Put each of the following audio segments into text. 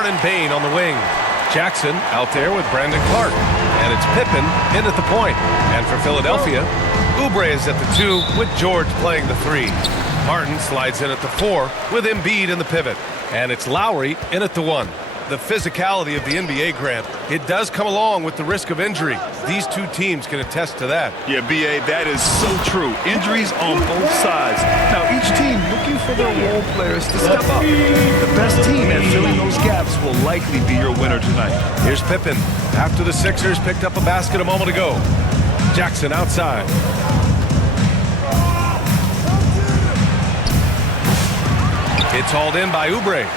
Martin Bain on the wing. Jackson out there with Brandon Clark. And it's Pippen in at the point. And for Philadelphia, Oubre is at the 2 with George playing the 3. Martin slides in at the 4 with Embiid in the pivot. And it's Lowry in at the 1. The physicality of the NBA, Grant, it does come along with the risk of injury. These two teams can attest to that. Yeah, B.A., that is so true. Injuries on both sides. Now, each team looking for their role players to step up. The best team at filling those gaps will likely be your winner tonight. Here's Pippen after the Sixers picked up a basket a moment ago. Jackson outside. It's hauled in by Oubre.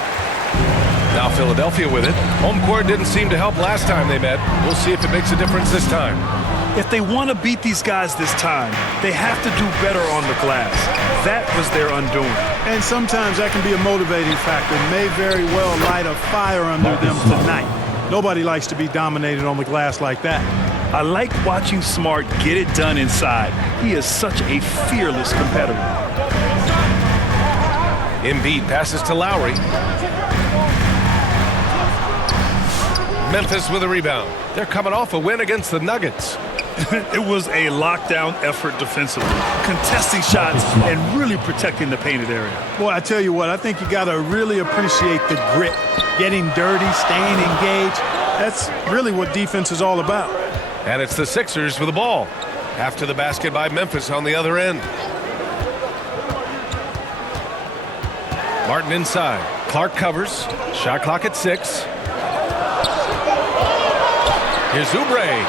Now Philadelphia with it. Home court didn't seem to help last time they met. We'll see if it makes a difference this time. If they want to beat these guys this time, they have to do better on the glass. That was their undoing. And sometimes that can be a motivating factor. May very well light a fire under them tonight. Nobody likes to be dominated on the glass like that. I like watching Smart get it done inside. He is such a fearless competitor. Embiid passes to Lowry. Memphis with a rebound. They're coming off a win against the Nuggets. It was a lockdown effort defensively, contesting shots and really protecting the painted area. Boy, I tell you what, I think you got to really appreciate the grit, getting dirty, staying engaged. That's really what defense is all about. And it's the Sixers with the ball. After the basket by Memphis on the other end. Martin inside. Clark covers. Shot clock at 6. Here's Oubre.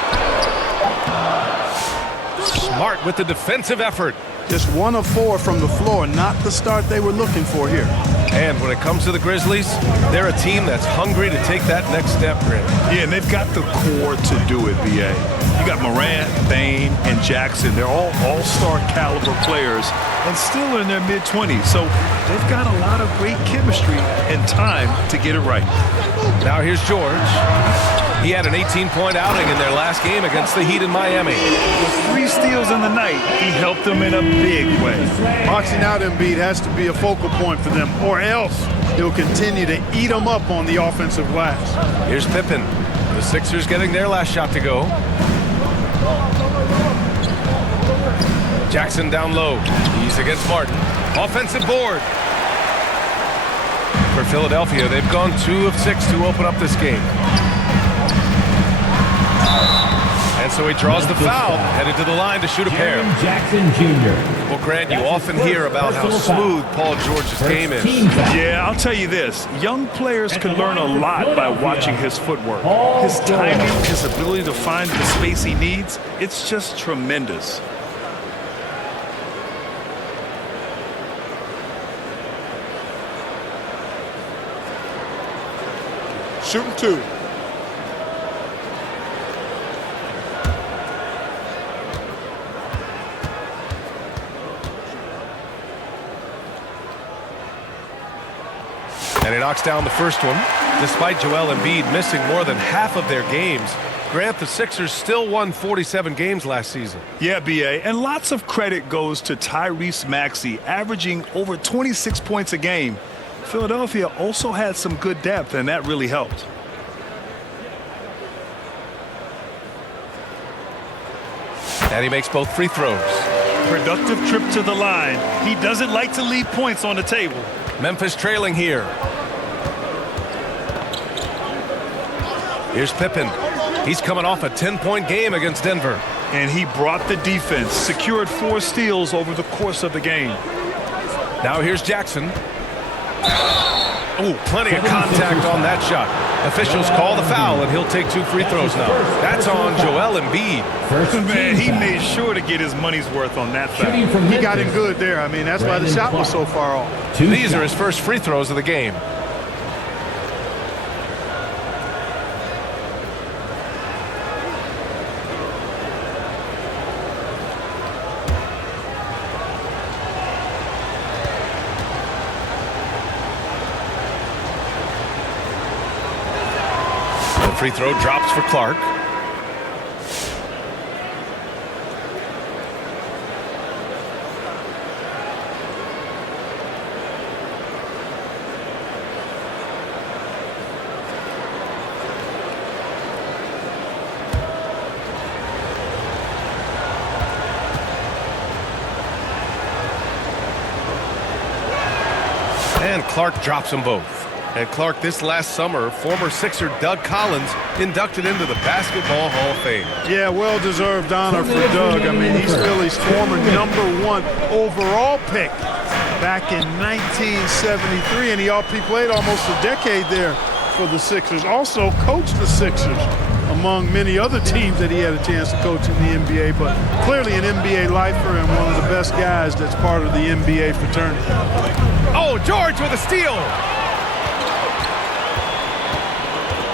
Smart with the defensive effort. Just 1 of 4 from the floor, not the start they were looking for here. And when it comes to the Grizzlies, they're a team that's hungry to take that next step, Grant. Yeah, and they've got the core to do it, B.A. You got Morant, Bain, and Jackson. They're all all-star caliber players and still in their mid-20s. So they've got a lot of great chemistry and time to get it right. Now here's George. He had an 18-point outing in their last game against the Heat in Miami. With 3 steals in the night, he helped them in a big way. Boxing out Embiid has to be a focal point for them, or else he'll continue to eat them up on the offensive glass. Here's Pippen. The Sixers getting their last shot to go. Jackson down low. He's against Martin. Offensive board. For Philadelphia, they've gone 2 of 6 to open up this game. And so he draws the foul, headed to the line to shoot a pair. Jackson Jr. Well, Grant, you often hear about how smooth Paul George's game is. Yeah, I'll tell you this. Young players can learn a lot by watching his footwork. His timing, his ability to find the space he needs, it's just tremendous. Shooting 2. And he knocks down the first one. Despite Joel Embiid missing more than half of their games, Grant, the Sixers still won 47 games last season. Yeah, B.A., and lots of credit goes to Tyrese Maxey, averaging over 26 points a game. Philadelphia also had some good depth, and that really helped. And he makes both free throws. Productive trip to the line. He doesn't like to leave points on the table. Memphis trailing here. Here's Pippen. He's coming off a 10-point game against Denver. And he brought the defense, secured 4 steals over the course of the game. Now here's Jackson. Oh, plenty of contact on that shot. Officials call the foul, and he'll take 2 free throws now. That's on Joel Embiid. Man, he made sure to get his money's worth on that foul. He got him good there. I mean, that's why the shot was so far off. These are his first free throws of the game. Free throw drops for Clark. And Clark drops them both. And Clark, this last summer, former Sixer Doug Collins inducted into the Basketball Hall of Fame. Yeah, well-deserved honor for Doug. I mean, he's Philly's former #1 overall pick back in 1973, and he played almost a decade there for the Sixers. Also coached the Sixers, among many other teams that he had a chance to coach in the NBA, but clearly an NBA lifer and one of the best guys that's part of the NBA fraternity. Oh, George with a steal.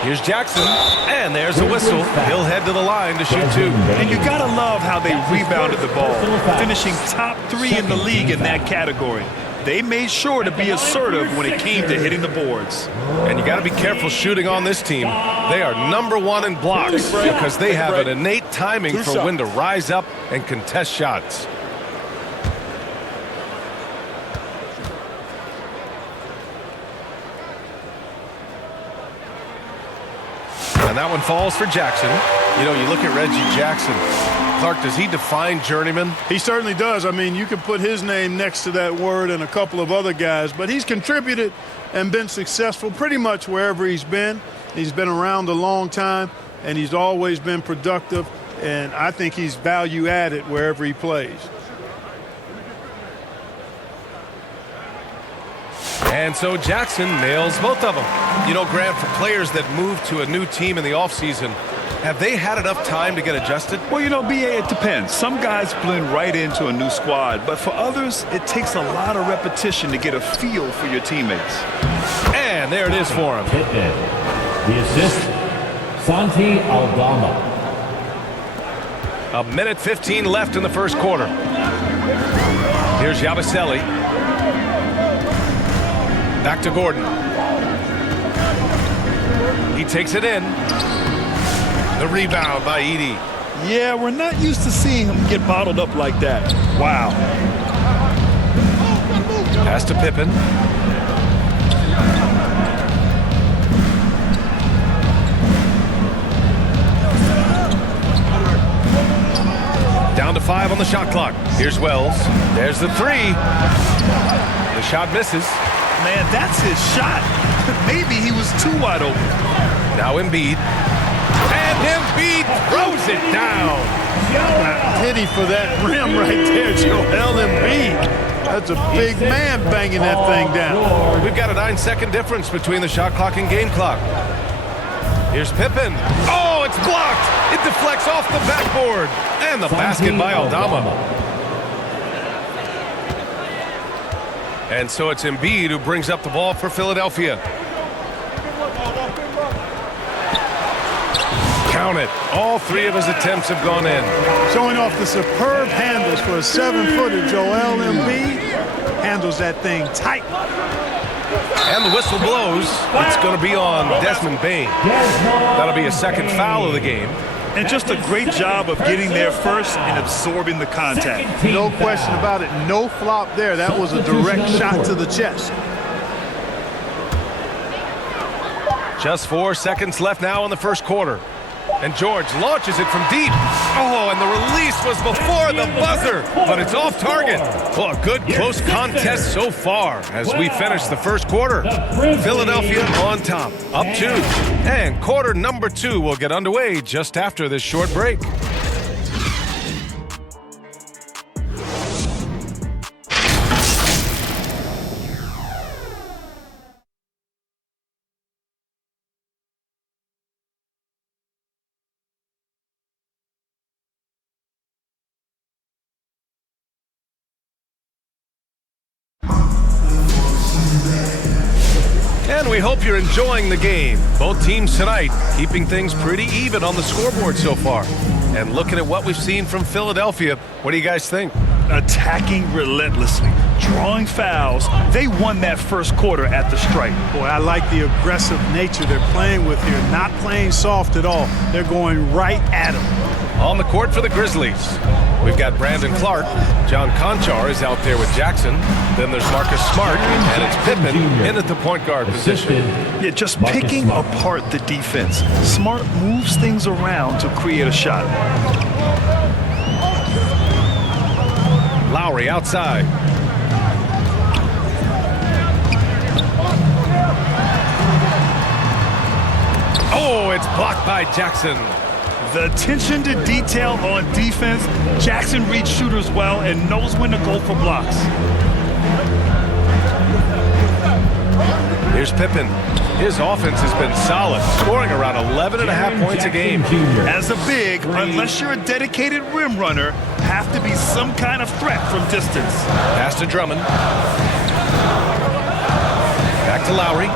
Here's Jackson, and there's a whistle. He'll head to the line to shoot 2. And you gotta love how they rebounded the ball, finishing top 3 in the league in that category. They made sure to be assertive when it came to hitting the boards. And you got to be careful shooting on this team. They are #1 in blocks because they have an innate timing for when to rise up and contest shots. And that one falls for Jackson. You know, you look at Reggie Jackson. Clark, does he define journeyman? He certainly does. I mean, you can put his name next to that word and a couple of other guys, but he's contributed and been successful pretty much wherever he's been. He's been around a long time, and he's always been productive, and I think he's value added wherever he plays. And so Jackson nails both of them. You know, Grant, for players that move to a new team in the offseason, have they had enough time to get adjusted? Well, you know, BA, it depends. Some guys blend right into a new squad, but for others, it takes a lot of repetition to get a feel for your teammates. And there it is for him. The assist, Santi Aldama. 1:15 left in the first quarter. Here's Yabusele. Back to Gordon. He takes it in. The rebound by Edey. Yeah, we're not used to seeing him get bottled up like that. Wow. Pass to Pippen. Down to 5 on the shot clock. Here's Wells. There's the 3. The shot misses. Man, that's his shot. Maybe he was too wide open. Now Embiid. And Embiid throws it down. Pity for that rim right there, Joel Embiid. That's a big man banging that thing down. We've got a 9-second difference between the shot clock and game clock. Here's Pippen. Oh, it's blocked. It deflects off the backboard. And the basket by Aldama. And so it's Embiid who brings up the ball for Philadelphia. Count it. All 3 of his attempts have gone in. Showing off the superb handles for a 7-footer. Joel Embiid handles that thing tight. And the whistle blows. It's going to be on Desmond Bane. That'll be a second foul of the game. And just a great job of getting there first and absorbing the contact. No question about it. No flop there. That was a direct shot to the chest. Just 4 seconds left now in the first quarter. And George launches it from deep. Oh, and the release was before the buzzer, but it's off target. Well, a good close contest so far as we finish the first quarter. Philadelphia on top, up 2. And quarter number 2 will get underway just after this short break. And we hope you're enjoying the game. Both teams tonight keeping things pretty even on the scoreboard so far. And looking at what we've seen from Philadelphia, what do you guys think? Attacking relentlessly, drawing fouls. They won that first quarter at the stripe. Boy, I like the aggressive nature they're playing with here. Not playing soft at all. They're going right at them. On the court for the Grizzlies, we've got Brandon Clark. John Conchar is out there with Jackson. Then there's Marcus Smart, and it's Pippen in at the point guard position. Yeah, just picking apart the defense. Smart moves things around to create a shot. Lowry outside. it's blocked by Jackson. The attention to detail on defense. Jackson reads shooters well and knows when to go for blocks. Here's Pippen. His offense has been solid, scoring around 11.5 points a game. As a big, unless you're a dedicated rim runner, have to be some kind of threat from distance. Pass to Drummond. Back to Lowry.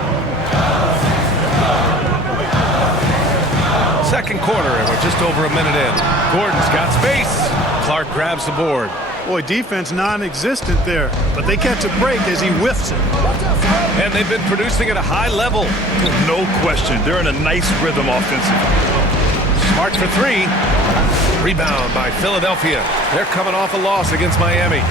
Second quarter, and we're just over a minute in. Gordon's got space. Clark grabs the board. Boy, defense non-existent there, but they catch a break as he whiffs it. And they've been producing at a high level. No question. They're in a nice rhythm offensively. Smart for three. Rebound by Philadelphia. They're coming off a loss against Miami.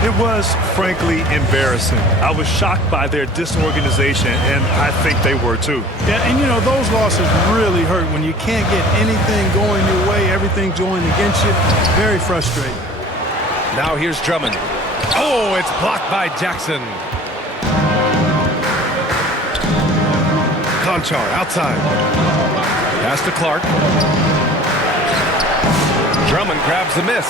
It was, frankly, embarrassing. I was shocked by their disorganization, and I think they were too. Yeah, and you know, those losses really hurt when you can't get anything going your way, everything's going against you. Very frustrating. Now here's Drummond. Oh, it's blocked by Jackson. Conchar outside. Pass to Clark. Drummond grabs the miss.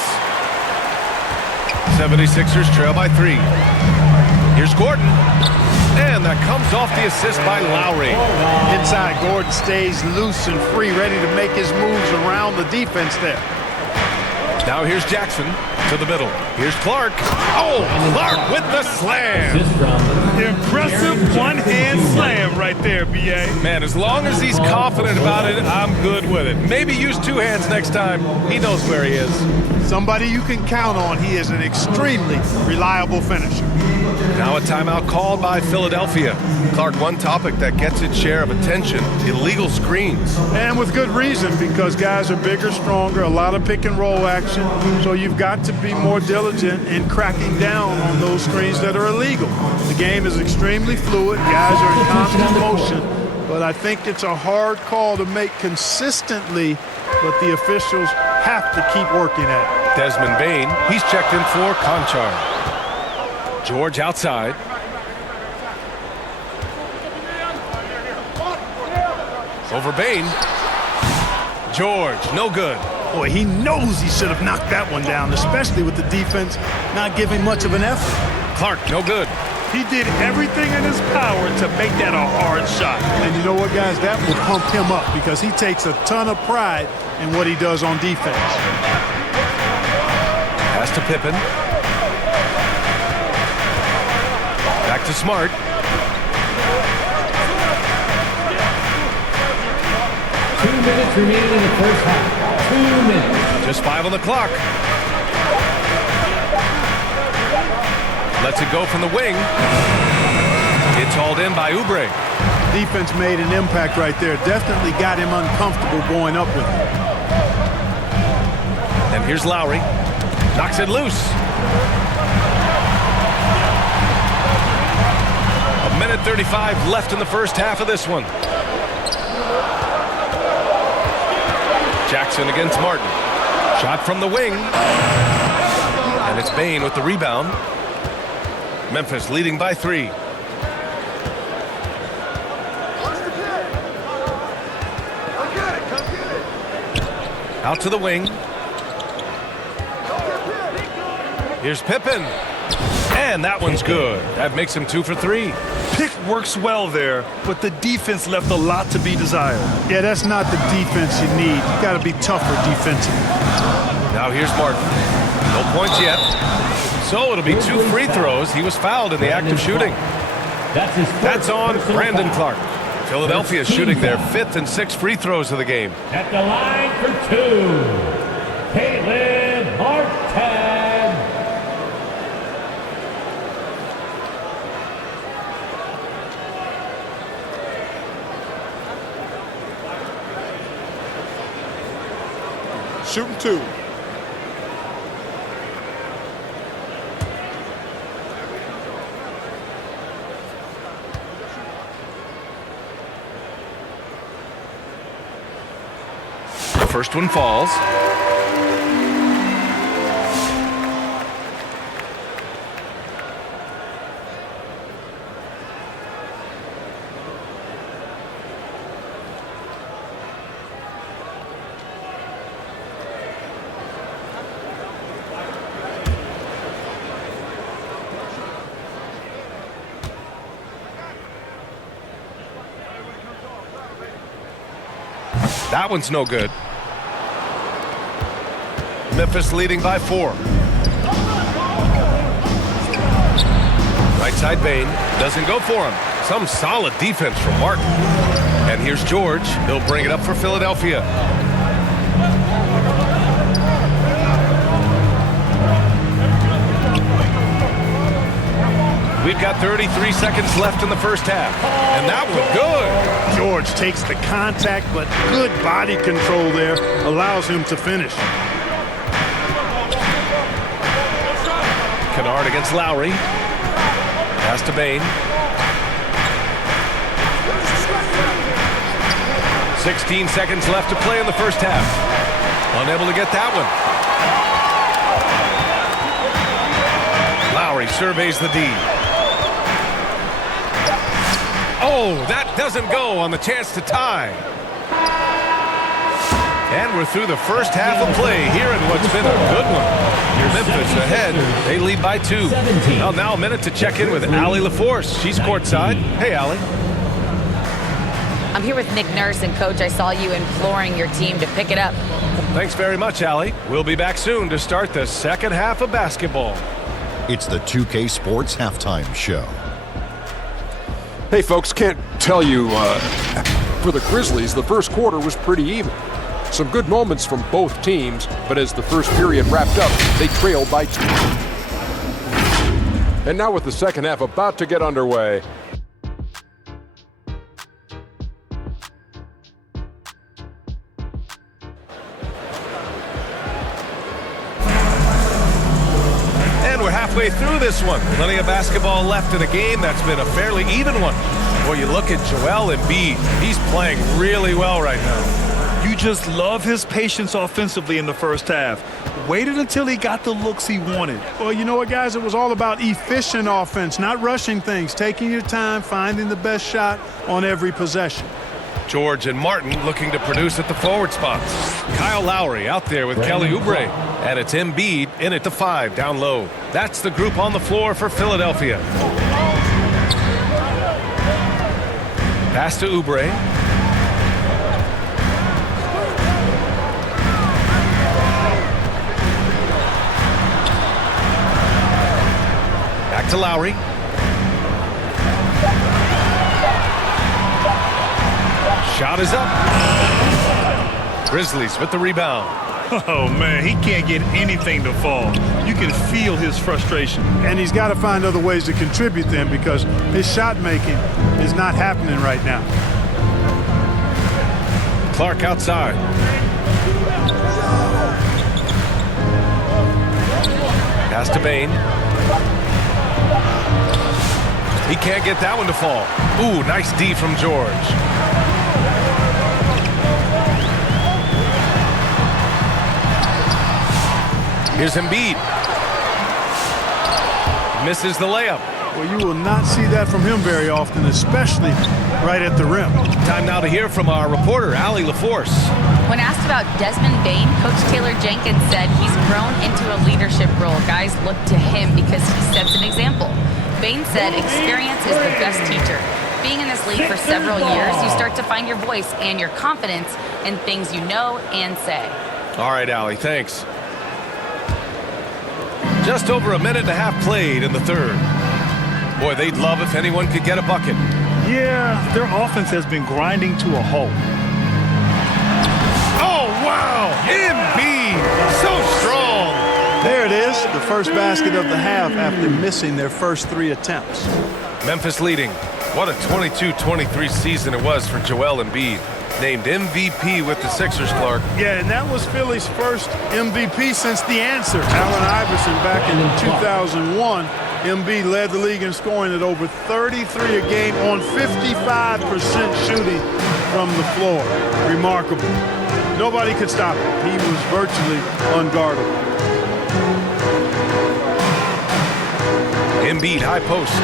76ers trail by 3. Here's Gordon. And that comes off the assist by Lowry. Inside, Gordon stays loose and free, ready to make his moves around the defense there. Now here's Jackson to the middle. Here's Clark. Oh, Clark with the slam. Impressive one-hand slam right there, B.A. Man, as long as he's confident about it, I'm good with it. Maybe use 2 hands next time. He knows where he is. Somebody you can count on. He is an extremely reliable finisher. Now a timeout called by Philadelphia. Clark, one topic that gets its share of attention, illegal screens. And with good reason, because guys are bigger, stronger, a lot of pick and roll action. So you've got to be more diligent in cracking down on those screens that are illegal. The game is extremely fluid. Guys are in constant motion. But I think it's a hard call to make consistently, but the officials have to keep working at it. Desmond Bane, he's checked in for Conchar. George outside. Over Bane. George, no good. Boy, he knows he should have knocked that one down, especially with the defense not giving much of an effort. Clark, no good. He did everything in his power to make that a hard shot. And you know what, guys? That will pump him up because he takes a ton of pride in what he does on defense. Pass to Pippen. Back to Smart. Two minutes remaining in the first half. 2 minutes. Just 5 on the clock. Lets it go from the wing. It's hauled in by Oubre. Defense made an impact right there. Definitely got him uncomfortable going up with it. And here's Lowry. Knocks it loose. 1:35 left in the first half of this one. Jackson against Martin. Shot from the wing. And it's Bane with the rebound. Memphis leading by 3. Out to the wing. Here's Pippen. And that one's good. That makes him 2 for 3. Pick works well there, but the defense left a lot to be desired. Yeah, that's not the defense you need. You got to be tougher defensively. Now here's Martin. No points yet. So it'll be 2 free throws. He was fouled in the act of shooting. That's on Brandon Clark. Philadelphia shooting their 5th and 6th free throws of the game. At the line for 2, Caitlin Martin. Shooting 2. The first one falls. That one's no good. Memphis leading by 4. Right side Bain doesn't go for him. Some solid defense from Martin. And here's George. He'll bring it up for Philadelphia. We've got 33 seconds left in the first half. And that was good. George takes the contact, but good body control there allows him to finish. Kennard against Lowry. Pass to Bain. 16 seconds left to play in the first half. Unable to get that one. Lowry surveys the D. Oh, that doesn't go on the chance to tie. And we're through the first half of play here in what's been a good one. Memphis ahead. They lead by 2. Well, now a minute to check in with Allie LaForce. She's courtside. Hey, Allie. I'm here with Nick Nurse, and Coach, I saw you imploring your team to pick it up. Thanks very much, Allie. We'll be back soon to start the second half of basketball. It's the 2K Sports Halftime Show. Hey, folks, can't tell you, for the Grizzlies, the first quarter was pretty even. Some good moments from both teams, but as the first period wrapped up, they trailed by 2. And now with the second half about to get underway. And we're halfway through this one. Plenty of basketball left in a game that's been a fairly even one. Boy, you look at Joel Embiid. He's playing really well right now. You just love his patience offensively in the first half. Waited until he got the looks he wanted. Well, you know what, guys? It was all about efficient offense, not rushing things, taking your time, finding the best shot on every possession. George and Martin looking to produce at the forward spots. Kyle Lowry out there with Kelly Oubre. And it's Embiid in at the 5 down low. That's the group on the floor for Philadelphia. Pass to Oubre. Back to Lowry. Shot is up. Grizzlies with the rebound. Oh, man, he can't get anything to fall. You can feel his frustration. And he's got to find other ways to contribute then, because his shot making is not happening right now. Clark outside. Pass to Bain. He can't get that one to fall. Ooh, nice D from George. Here's Embiid. Misses the layup. Well, you will not see that from him very often, especially right at the rim. Time now to hear from our reporter, Allie LaForce. When asked about Desmond Bain, Coach Taylor Jenkins said he's grown into a leadership role. Guys look to him because he sets an example. Bain said experience is the best teacher. Being in this league for several years, you start to find your voice and your confidence in things you know and say. All right, Allie, thanks. Just over a minute and a half played in the third. Boy, they'd love if anyone could get a bucket. Yeah, their offense has been grinding to a halt. Oh, wow! Embiid! So strong! There it is, the first basket of the half after missing their first 3 attempts. Memphis leading. What a 22-23 season it was for Joel Embiid. Named MVP with the Sixers, Clark. Yeah, and that was Philly's first MVP since the answer. Allen Iverson back in 2001. Embiid led the league in scoring at over 33 a game on 55% shooting from the floor. Remarkable. Nobody could stop him. He was virtually unguardable. Embiid high post.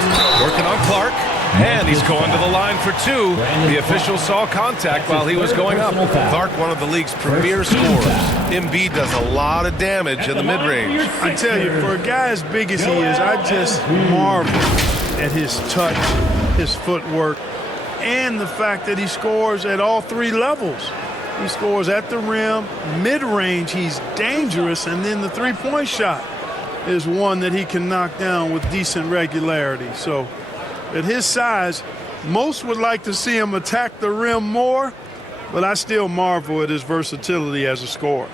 Working on Clark. And he's going to the line for 2. The official saw contact while he was going up. Clark, one of the league's premier scorers. Embiid does a lot of damage in the mid-range. I tell you, for a guy as big as he is, I just marvel at his touch, his footwork, and the fact that he scores at all 3 levels. He scores at the rim, mid-range, he's dangerous, and then the three-point shot is one that he can knock down with decent regularity. So at his size, most would like to see him attack the rim more, but I still marvel at his versatility as a scorer.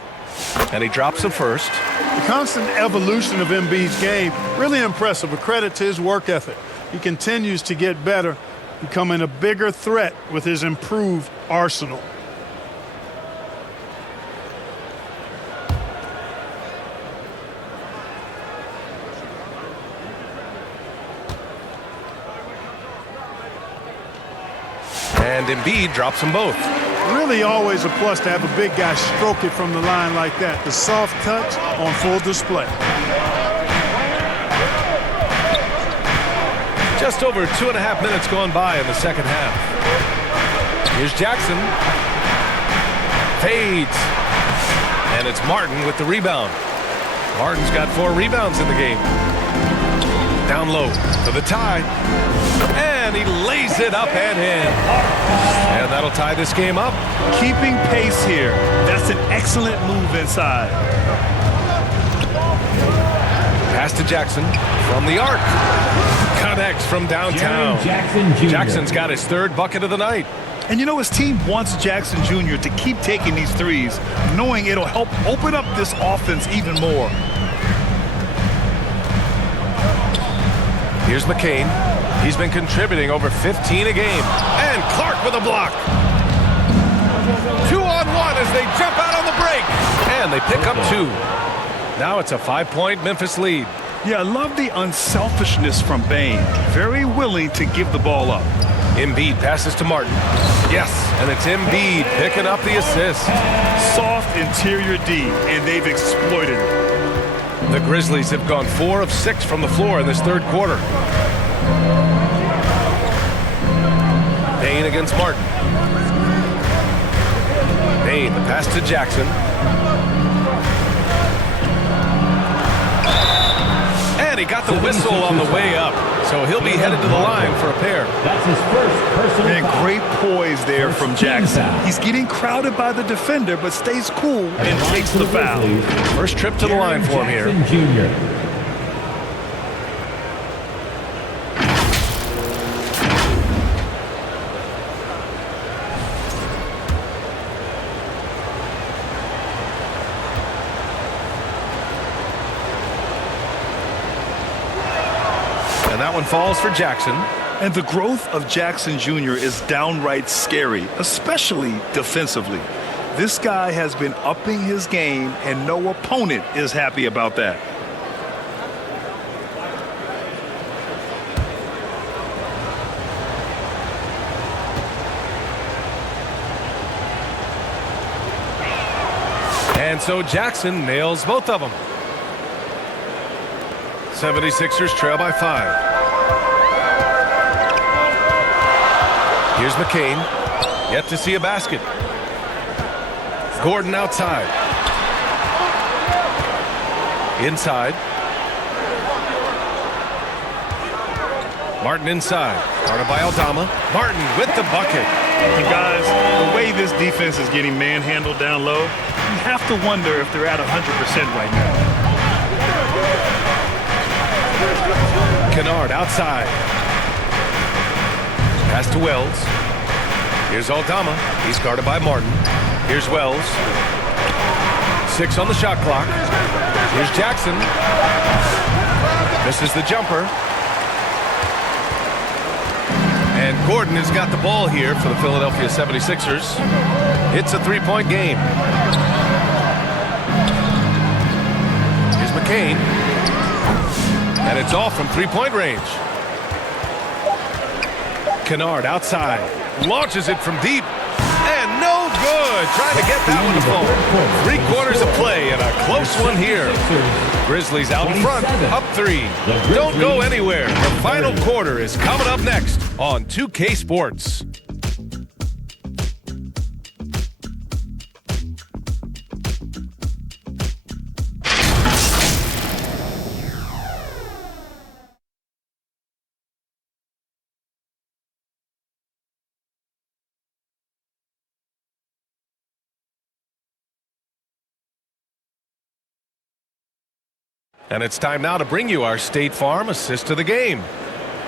And he drops the first. The constant evolution of Embiid's game, really impressive. A credit to his work ethic. He continues to get better, becoming a bigger threat with his improved arsenal. And Embiid drops them both. Really always a plus to have a big guy stroke it from the line like that. The soft touch on full display. Just over 2.5 minutes gone by in the second half. Here's Jackson. Fades. And it's Martin with the rebound. Martin's got 4 rebounds in the game. Down low for the tie. And he lays it up and in. And that'll tie this game up. Keeping pace here. That's an excellent move inside. Pass to Jackson from the arc. Connects from downtown. Jackson Jr. Jackson's got his 3rd bucket of the night. And you know, his team wants Jackson Jr. to keep taking these threes, knowing it'll help open up this offense even more. Here's McCain. He's been contributing over 15 a game. And Clark with a block. 2-on-1 as they jump out on the break. And they pick up 2. Now it's a 5-point Memphis lead. Yeah, I love the unselfishness from Bane. Very willing to give the ball up. Embiid passes to Martin. Yes, and it's Embiid picking up the assist. Soft interior D, and they've exploited it. The Grizzlies have gone 4 of 6 from the floor in this 3rd quarter. Bane against Martin. Bane, the pass to Jackson. And he got the whistle on the way up, so he'll be headed to the line for a pair. That's his first personal Man, foul. great poise there from First team Jackson. foul. He's getting crowded by the defender, but stays cool and takes the foul. First trip to the line for him here. Jackson Jr. And that one falls for Jackson. And the growth of Jackson Jr. is downright scary, especially defensively. This guy has been upping his game, and no opponent is happy about that. And so Jackson nails both of them. 76ers trail by 5. Here's McCain. Yet to see a basket. Gordon outside. Inside. Martin inside. Guarded by Aldama. Martin with the bucket. And guys, the way this defense is getting manhandled down low, you have to wonder if they're at 100% right now. Kennard outside. Pass to Wells. Here's Aldama. He's guarded by Martin. Here's Wells. 6 on the shot clock. Here's Jackson. Misses the jumper. And Gordon has got the ball here for the Philadelphia 76ers. It's a 3-point game. Here's McCain. And it's off from 3-point range. Kennard outside. Launches it from deep. And no good. Trying to get that one to fall. 3 quarters of play and a close one here. Grizzlies out in front, up 3. Don't go anywhere. The final quarter is coming up next on 2K Sports. And it's time now to bring you our State Farm assist of the game.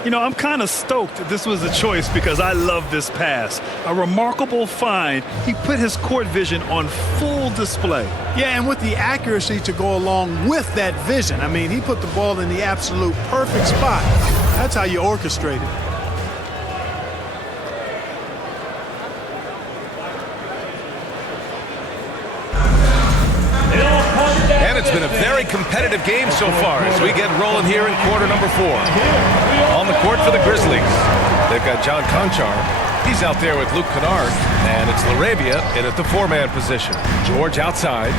You know, I'm kind of stoked this was a choice because I love this pass. A remarkable find. He put his court vision on full display. Yeah, and with the accuracy to go along with that vision. I mean, he put the ball in the absolute perfect spot. That's how you orchestrate it. And it's been a very competitive game so far as we get rolling here in quarter number 4. On the court for the Grizzlies, they've got John Conchar. He's out there with Luke Kennard, and it's LaRavia in at the 4-man position. George outside.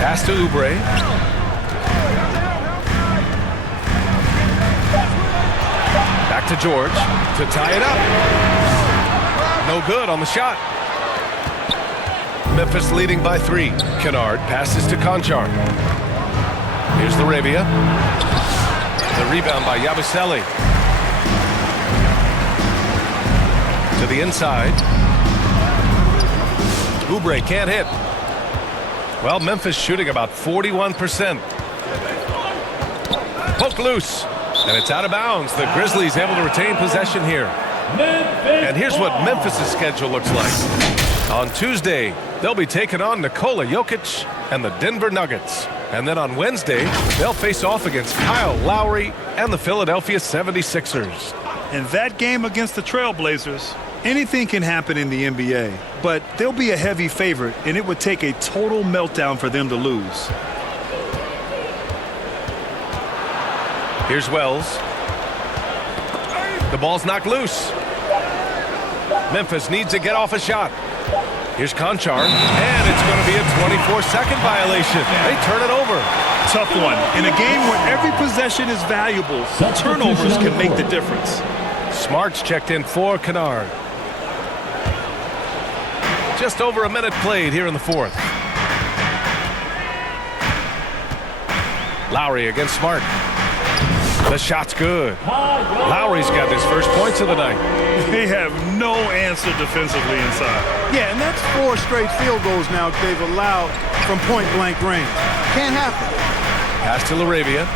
Pass to Oubre. Back to George to tie it up. No good on the shot. Memphis leading by 3. Kennard passes to Conchar. Here's LaRavia. The rebound by Yabusele. To the inside. Oubre can't hit. Well, Memphis shooting about 41%. Poke loose. And it's out of bounds. The Grizzlies able to retain possession here. And here's what Memphis' schedule looks like. On Tuesday, they'll be taking on Nikola Jokic and the Denver Nuggets. And then on Wednesday, they'll face off against Kyle Lowry and the Philadelphia 76ers. In that game against the Trailblazers, anything can happen in the NBA, but they'll be a heavy favorite, and it would take a total meltdown for them to lose. Here's Wells. The ball's knocked loose. Memphis needs to get off a shot. Here's Conchar, and it's going to be a 24-second violation. They turn it over. Tough one. In a game where every possession is valuable, turnovers can make the difference. Smart's checked in for Kennard. Just over a minute played here in the 4th. Lowry against Smart. The shot's good. Lowry's got his first points of the night. They have no answer defensively inside. Yeah, and that's 4 straight field goals now they've allowed from point-blank range. Can't happen. Pass to LaRavia.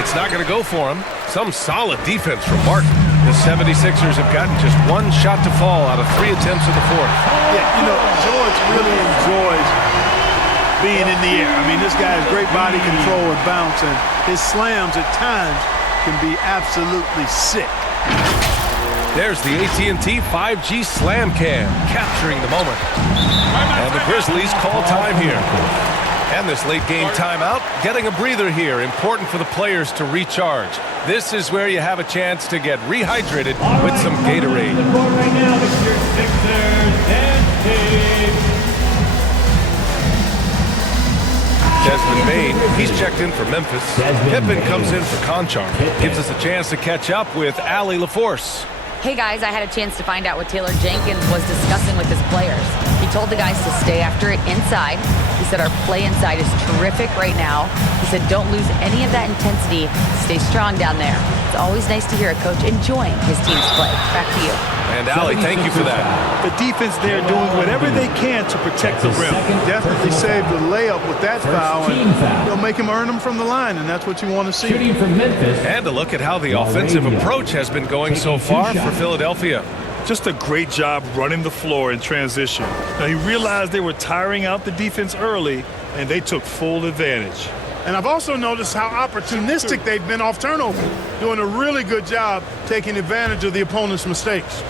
It's not going to go for him. Some solid defense from Martin. The 76ers have gotten just 1 shot to fall out of 3 attempts in the 4th. Yeah, you know, George really enjoys being in the air. I mean, this guy has great body control and bounce, and his slams at times can be absolutely sick. There's the AT&T 5G Slam Cam, capturing the moment. And the Grizzlies call time here. And this late game timeout, getting a breather here, important for the players to recharge. This is where you have a chance to get rehydrated with some Gatorade. Right now, it's your Sixers and Steve. Desmond Bane, he's checked in for Memphis. Pippen comes in for Conchar. Gives us a chance to catch up with Allie LaForce. Hey guys, I had a chance to find out what Taylor Jenkins was discussing with his players. He told the guys to stay after it inside. He said our play inside is terrific right now. He said don't lose any of that intensity. Stay strong down there. It's always nice to hear a coach enjoying his team's play. Back to you. And Allie, thank you for that. The defense there doing whatever they can to protect the rim. Definitely saved the layup with that foul, and they'll make him earn them from the line, and that's what you want to see. Shooting from Memphis. And a look at how the offensive approach has been going so far for Philadelphia. Just a great job running the floor in transition. Now, he realized they were tiring out the defense early, and they took full advantage. And I've also noticed how opportunistic they've been off turnover, doing a really good job taking advantage of the opponent's mistakes.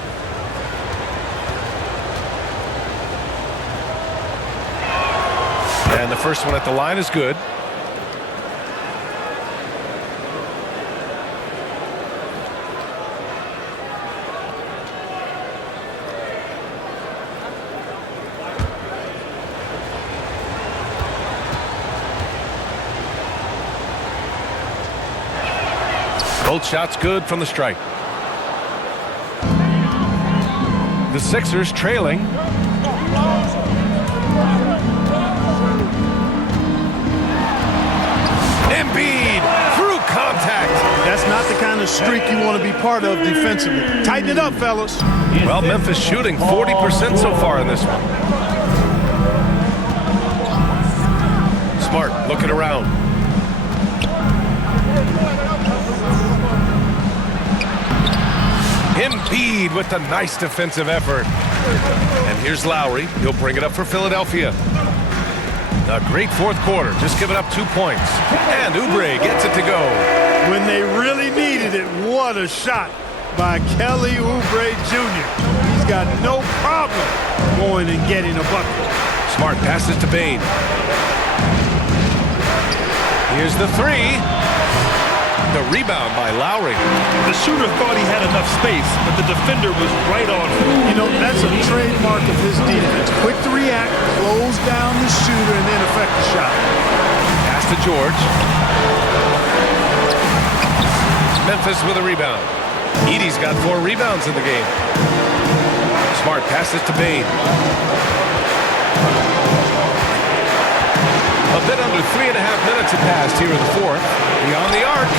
And the first one at the line is good. Both shots good from the stripe. The Sixers trailing. Embiid through contact. That's not the kind of of streak you want to be part of defensively. Tighten it up, fellas. Well, Memphis shooting 40% so far in this one. Smart looking around. Embiid with the nice defensive effort. And here's Lowry. He'll bring it up for Philadelphia. A great fourth quarter, just giving up 2 points. And Oubre gets it to go. When they really needed it, what a shot by Kelly Oubre Jr. He's got no problem going and getting a bucket. Smart passes to Bane. Here's the three. The rebound by Lowry. The shooter thought he had enough space, but the defender was right on him. You know, that's a trademark of his defense. Quick to react, close down the shooter, and then affect the shot. Pass to George. Memphis with a rebound. Edey's got 4 rebounds in the game. Smart passes to Bane. A bit under 3.5 minutes have passed here in the fourth. Beyond the arc.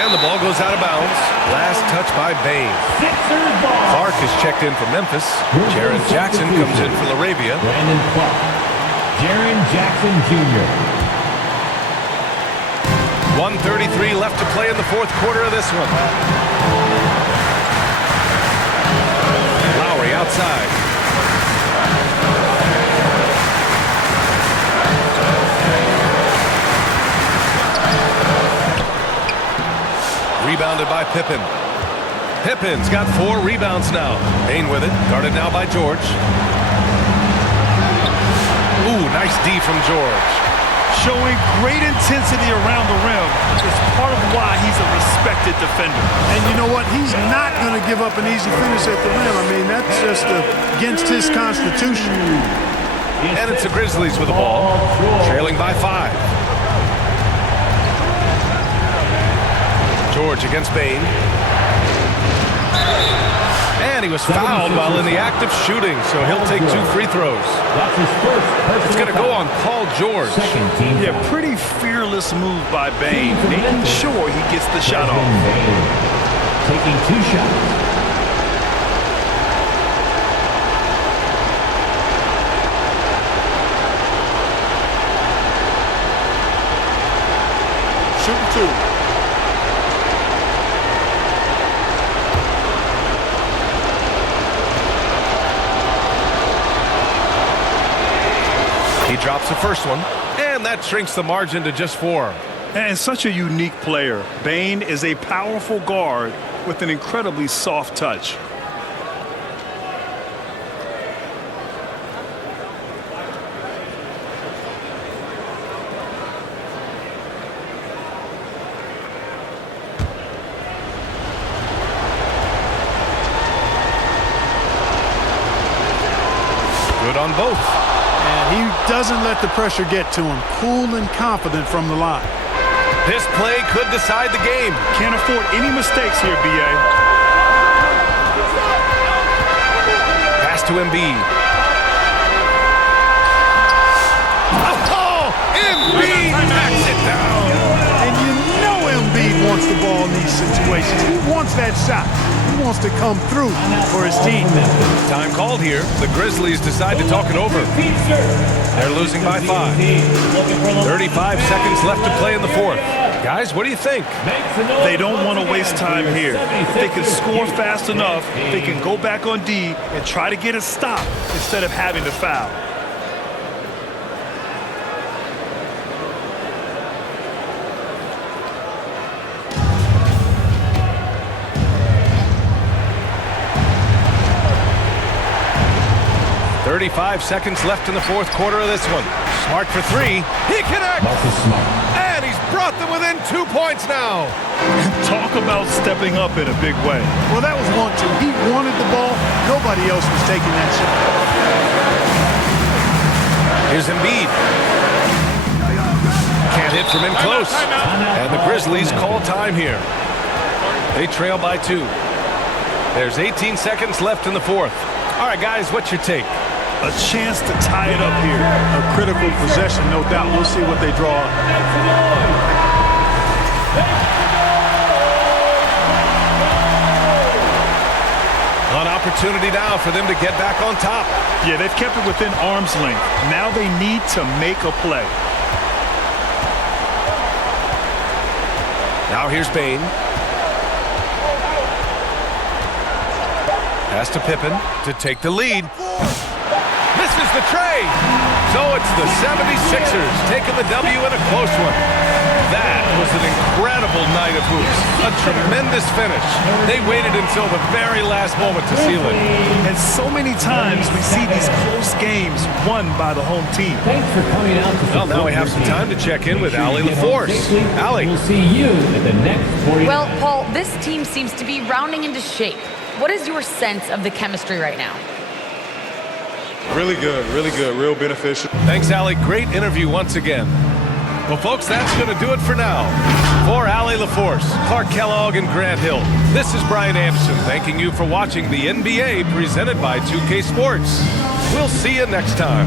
And the ball goes out of bounds. Last touch by Bane. Clark is checked in for Memphis. Jaren Jackson comes in for Laravia. Brandon Clark. Jaren Jackson Jr. 1:33 left to play in the fourth quarter of this one. Lowry outside. Rebounded by Pippen. Pippen's got 4 rebounds now. Bane with it. Guarded now by George. Ooh, nice D from George. Showing great intensity around the rim is part of why he's a respected defender. And you know what? He's not going to give up an easy finish at the rim. I mean, that's just against his constitution. And it's the Grizzlies with the ball. Trailing by 5. George against Bane. And he was fouled while in the act of shooting, so he'll take 2 free throws. That's his first. It's going to go on Paul George. Second team. Yeah, pretty fearless move by Bane, making sure he gets the shot off. Taking 2 shots. Shooting 2. He drops the first one, and that shrinks the margin to just 4. And such a unique player. Bane is a powerful guard with an incredibly soft touch. Good on both. And he doesn't let the pressure get to him. Cool and confident from the line. This play could decide the game. Can't afford any mistakes here, B.A. Pass to Embiid. Oh, Embiid knocks it down. And you know Embiid wants the ball in these situations. He wants that shot. He wants to come through for his team. Time called here. The Grizzlies decide to talk it over. They're losing by 5. 35 seconds left to play in the fourth. Guys, what do you think? They don't want to waste time here. If they can score fast enough, they can go back on D and try to get a stop instead of having to foul. .35 seconds left in the fourth quarter of this one. Smart for 3. He connects! Marcus Smart. And he's brought them within 2 points now. Talk about stepping up in a big way. Well, that was 1-2. He wanted the ball. Nobody else was taking that shot. Here's Embiid. Can't hit from in close. And the Grizzlies call time here. They trail by 2. There's 18 seconds left in the fourth. All right, guys, what's your take? A chance to tie it up here. A critical possession, no doubt. We'll see what they draw up. opportunity now for them to get back on top. Yeah, they've kept it within arm's length. Now they need to make a play. Now here's Bain. Pass to Pippen to take the lead. Misses the tray. So it's the 76ers taking the W in a close one. That was an incredible night of hoops. A tremendous finish. They waited until the very last moment to seal it. And so many times we see these close games won by the home team. Thanks for coming out to Well, now we have some time to check in with Allie LaForce. Allie. We'll see you at the next 40. Well, Paul, this team seems to be rounding into shape. What is your sense of the chemistry right now? Really good, real beneficial. Thanks, Allie. Great interview once again. Well, folks, that's going to do it for now. For Allie LaForce, Clark Kellogg, and Grant Hill, this is Brian Anderson thanking you for watching the NBA presented by 2K Sports. We'll see you next time.